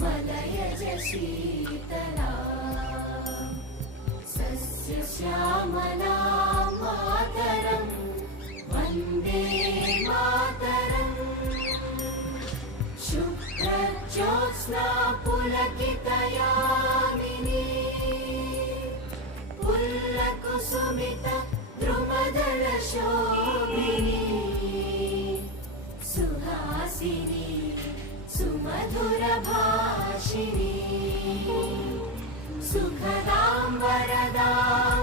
मलयज शीतला सस्यश्यामला मातरं वन्दे मातरम् शुभ्रज्योत्स्ना पुलकितयामिनी पुल्लकुसुमित द्रुमदलशोभिनी सुहासिनी सुमधुरभाषिणी सुखदां वरदां